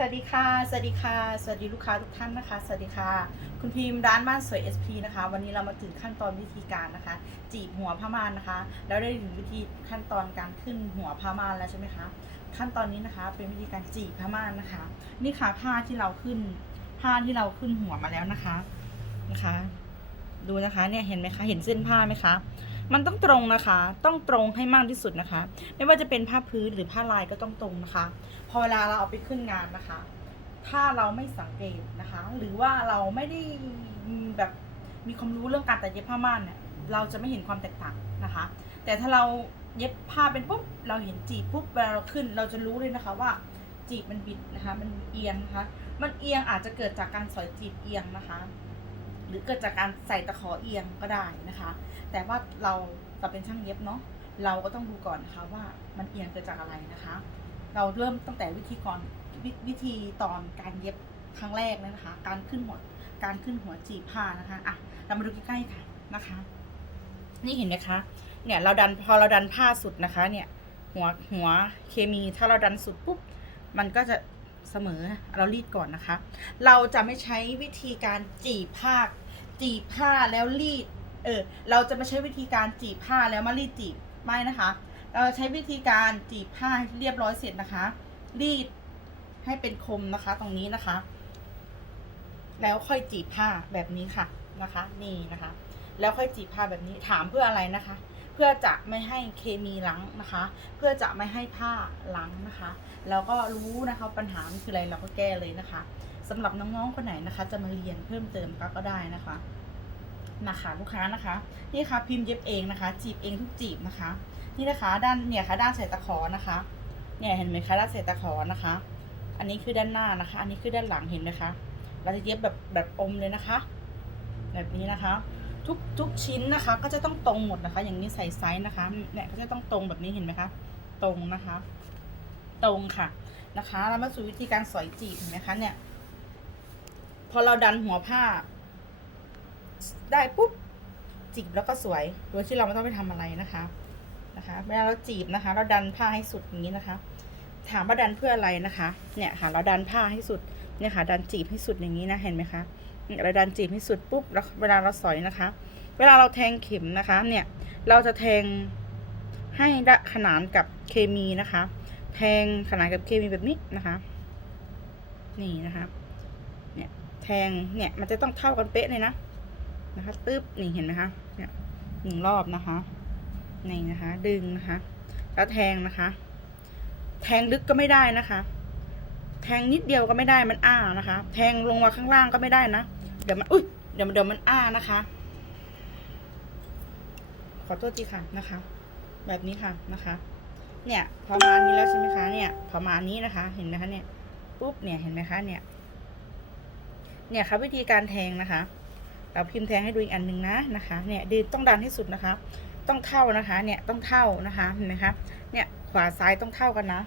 สวัสดีค่ะ สวัสดีค่ะ สวัสดีลูกค้าทุกท่านนะคะ สวัสดีค่ะ คุณพิมพ์ร้านบ้านสวย SP นะคะ วันนี้เรามาถึงขั้นตอนวิธีการนะคะ จีบหัวผ้าม่านนะคะ แล้วได้ถึงวิธีขั้นตอนการขึ้นหัวผ้าม่านแล้วใช่ไหมคะ ขั้นตอนนี้นะคะ เป็นวิธีการจีบผ้าม่านนะคะ นี่ค่ะผ้าที่เราขึ้น ผ้าที่เราขึ้นหัวมาแล้วนะคะ นะคะ ดูนะคะ เนี่ยเห็นไหมคะ เห็นเส้นผ้าไหมคะ มันต้องตรงนะคะ ต้องตรงให้มากที่สุดนะคะ ไม่ว่าจะเป็นผ้าพื้นหรือผ้าลายก็ต้องตรงนะคะ พอเวลาเราเอาไปขึ้นงานนะคะ ถ้าเราไม่สังเกตนะคะ หรือว่าเราไม่ได้แบบมีความรู้เรื่องการตัดเย็บผ้าม่านเนี่ยเราจะไม่เห็นความแตกต่างนะคะ แต่ถ้าเราเย็บผ้าเป็นปุ๊บเราเห็นจีบปุ๊บเวลาเราขึ้น เราจะรู้เลยนะคะว่าจีบมันบิดนะคะ มันเอียงนะคะ มันเอียงอาจจะเกิดจากการสอยจีบเอียงนะคะ หรือเกิดจากการใส่ตะขอเอียงก็ได้นะคะ แต่ว่าเราเราเป็นช่างเย็บเนาะเราก็ต้องดูก่อนนะคะว่ามันเอียงเกิดจากอะไรนะคะ เราเริ่มตั้งแต่วิธีก่อนววิธีตอนการเย็บครั้งแรกนะคะ การขึ้นหัวการขึ้นหัวจีบผ้านะคะอะเรามาดูใกล้ๆค่ะนะคะ นี่เห็นไหมคะ เนี่ยเราดันพอเราดันผ้าสุดนะคะเนี่ยหัวหัวเคมีถ้าเราดันสุดปุ๊บมันก็จะเสมอเรารีดก่อนนะคะ เราจะไม่ใช้วิธีการจีบผ้า จีบผ้าแล้วรีด เออ เราจะไม่ใช้วิธีการจีบผ้าแล้วมารีดจีบไม่นะคะ เราใช้วิธีการจีบผ้าเรียบร้อยเสร็จนะคะ รีดให้เป็นคมนะคะ ตรงนี้นะคะ แล้วค่อยจีบผ้าแบบนี้ค่ะนะคะ นี่นะคะ แล้วค่อยจีบผ้าแบบนี้ถามเพื่ออะไรนะคะ พื่อจะไม่ให้เคมีล้างนะคะ เพื่อจะไม่ให้ผ้าล้างนะคะแล้วก็รู้นะคะปัญหาคืออะไรเราก็แก้เลยนะคะสำหรับน้องๆคนไหนนะคะ จะมาเรียนเพิ่มเติมก็ก็ได้นะคะนะคะลูกค้านะคะ นี่ค่ะพิมพ์เย็บเองนะคะ จีบเองทุกจีบนะคะ นี่นะคะด้านเนี่ยค่ะด้านใส่ตะขอนะคะ เนี่ยเห็นไหมคะด้านใส่ตะขอนะคะ อันนี้คือด้านหน้านะคะ อันนี้คือด้านหลังเห็นไหมคะเราจะเย็บแบบแบบอมเลยนะคะ แบบนี้นะคะ ทุกทุกชิ้นนะคะ ก็จะต้องตรงหมดนะคะ อย่างนี้ใส่ไซส์นะคะเนี่ยก็จะต้องตรงแบบนี้เห็นไหมคะ ตรงนะคะ ตรงค่ะนะคะ เรามาสู่วิธีการสอยจีบเห็นไหมคะเนี่ย พอเราดันหัวผ้า ได้ปุ๊บจีบแล้วก็สวย โดยที่เราไม่ต้องไปทำอะไรนะคะนะคะเวลาเราจีบนะคะ เราดันผ้าให้สุดอย่างนี้นะคะ ถามว่าดันเพื่ออะไรนะคะ เนี่ยค่ะ เราดันผ้าให้สุด เนี่ยค่ะดันจีบให้สุดอย่างนี้นะเห็นไหมคะเราดันจีบให้สุดปุ๊บแล้วเวลาเราสอยนะคะ เวลาเราแทงเข็มนะคะเนี่ยเราจะแทงให้ขนานกับเคมีนะคะ แทงขนานกับเคมีแบบนี้นะคะ นี่นะคะเนี่ยแทงเนี่ยมันจะต้องเท่ากันเป๊ะเลยนะนะคะตึ๊บนี่เห็นไหมคะเนี่ยหนึ่งรอบนะคะนี่นะคะ ดึงนะคะ แล้วแทงนะคะ แทงลึกก็ไม่ได้นะคะ แทงนิดเดียวก็ไม่ได้มันอ้านะคะ แทงลงมาข้างล่างก็ไม่ได้นะ เดี๋ยวมันอุ้ยเดี๋ยวมันเดี๋ยวมันอ้านะคะ ขอโทษทีค่ะนะคะ แบบนี้ค่ะนะคะ เนี่ยประมาณนี้แล้วใช่ไหมคะเนี่ยประมาณนี้นะคะ เห็นไหมคะเนี่ยปุ๊บเนี่ยเห็นไหมคะเนี่ย เนี่ยค่ะวิธีการแทงนะคะ เราพิมพ์แทงให้ดูอีกอันหนึ่งนะนะคะ เนี่ยดึงต้องดันให้สุดนะคะ ต้องเท่านะคะ เนี่ยต้องเท่านะคะเห็นไหมคะเนี่ยขวาซ้ายต้องเท่ากันนะ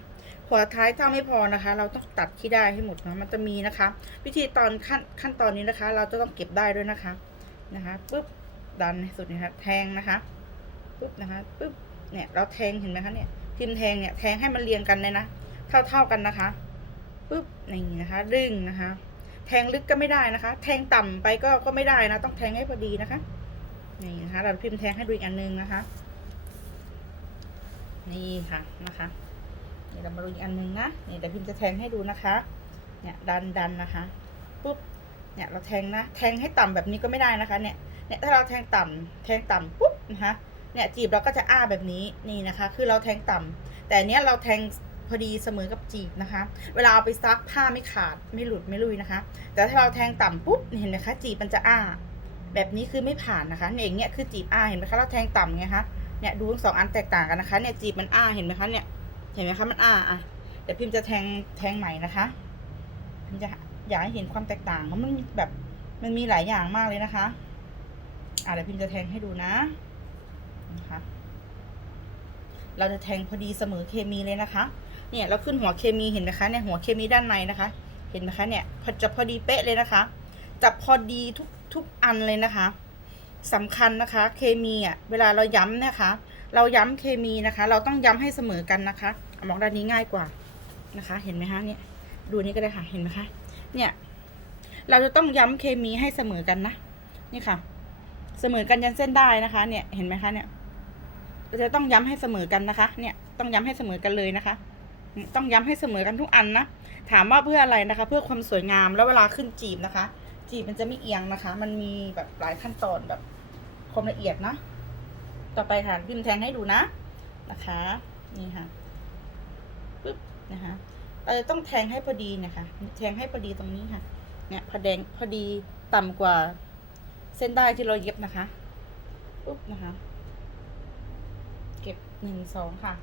ขวท้ายเท่าไม่พอนะคะ เราต้องตัดขี้ได้ให้หมดนะมันจะมีนะคะ วิธีตอนขั้นขั้นตอนนี้นะคะ เราจะต้องเก็บได้ด้วยนะคะนะคะปุ๊บดันสุดนะคะแทงนะคะปุ๊บนะคะปุ๊บเนี่ยเราแทงเห็นไหมคะเนี่ยพิมแทงเนี่ยแทงให้มันเรียงกันเลยนะเท่าเท่ากันนะคะปุ๊บนี่นะคะ ดึงนะคะ แทงลึกก็ไม่ได้นะคะ แทงต่ำไปก็ก็ไม่ได้นะ ต้องแทงให้พอดีนะคะนี่นะคะ เราพิมพ์แทงให้ดูอีกอันนึงนะคะ นี่ค่ะนะคะ เดี๋ยวเรามาดูอีกอันนึงนะนี่เดี๋ยวพิมจะแทงให้ดูนะคะ เนี่ยดันดันนะคะปุ๊บเนี่ยเราแทงนะแทงให้ต่ำแบบนี้ก็ไม่ได้นะคะ เนี่ยเนี่ยถ้าเราแทงต่ำแทงต่ำปุ๊บนะคะเนี่ยจีบเราก็จะอ้าแบบนี้นี่นะคะ คือเราแทงต่ำแต่อันเนี้ยเราแทงพอดีเสมอกับจีบนะคะ เวลาเอาไปซักผ้าไม่ขาดไม่หลุดไม่ลุยนะคะ แต่ถ้าเราแทงต่ำปุ๊บเห็นไหมคะจีบมันจะอ้า แบบนี้คือไม่ผ่านนะคะเนี่ยอย่างเงี้ยคือจีบอ้าเห็นไหมคะเราแทงต่ำไงคะเนี่ยดูทั้งสองอันแตกต่างกันนะคะเนี่ยจีบมันอ้าเห็นไหมคะเนี่ย เห็นไหมคะมันอ้าอะเดี๋ยวพิมพ์จะแทงแทงใหม่นะคะพิมจะอยากให้เห็นความแตกต่างเพราะมันมีแบบมันมีหลายอย่างมากเลยนะคะอะเดี๋ยวพิมพ์จะแทงให้ดูนะนะคะเราจะแทงพอดีเสมอเคมีเลยนะคะ เนี่ยเราขึ้นหัวเคมีเห็นไหมคะเนี่ยหัวเคมีด้านในนะคะ เห็นไหมคะเนี่ยพอจะพอดีเป๊ะเลยนะคะจะพอดีทุกทุกอันเลยนะคะสำคัญนะคะ เคมีอะเวลาเราย้ำนะคะ เราย้ำเคมีนะคะ เราต้องย้ำให้เสมอกันนะคะเอามองด้านนี้ง่ายกว่านะคะ เห็นไหมคะเนี่ย ดูนี่ก็ได้ค่ะเห็นไหมคะเนี่ย เราจะต้องย้ำเคมีให้เสมอกันนะนี่ค่ะ เสมอกันยันเส้นได้นะคะ เนี่ยเห็นไหมคะเนี่ยเราจะต้องย้ำให้เสมอกันนะคะ เนี่ยต้องย้ำให้เสมอกันเลยนะคะต้องย้ำให้เสมอกันทุกอันนะ ถามว่าเพื่ออะไรนะคะ เพื่อความสวยงามแล้วเวลาขึ้นจีบนะคะ จีบมันจะไม่เอียงนะคะ มันมีแบบหลายขั้นตอนแบบความละเอียดนะ ต่อไปค่ะพิมพ์แทงให้ดูนะนะคะ นี่ค่ะปึ๊บนะคะเราจะต้องแทงให้พอดีนะคะแทงให้พอดีตรงนี้ค่ะ เนี่ยพอแดงพอดีต่ำกว่าเส้นได้ที่เราเย็บนะคะปุ๊บนะคะ เก็บหนึ่งสองค่ะ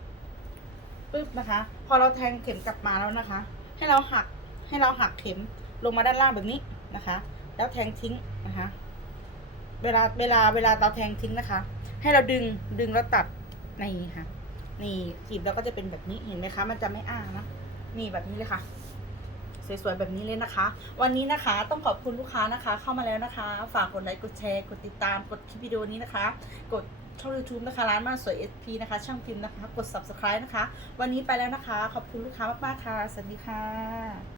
ปึ๊บนะคะ พอเราแทงเข็มกลับมาแล้วนะคะ ให้เราหักให้เราหักเข็มลงมาด้านล่างแบบนี้นะคะ แล้วแทงทิ้งนะคะ เวลาเวลาเวลาเราแทงทิ้งนะคะ ให้เราดึงดึงแล้วตัดนี่ค่ะ นี่จีบเราก็จะเป็นแบบนี้เห็นไหมคะ มันจะไม่อ้านะนี่แบบนี้เลยค่ะสวยๆแบบนี้เลยนะคะ วันนี้นะคะต้องขอบคุณลูกค้านะคะ เข้ามาแล้วนะคะ ฝากกดไลค์กดแชร์กดติดตามกดคลิปวิดีโอนี้นะคะ กดช่อง YouTube นะคะ ร้านมาสวย SP นะคะ ช่างพิมพ์นะคะ กด subscribe นะคะ วันนี้ไปแล้วนะคะ ขอบคุณลูกค้ามากๆค่ะ สวัสดีค่ะ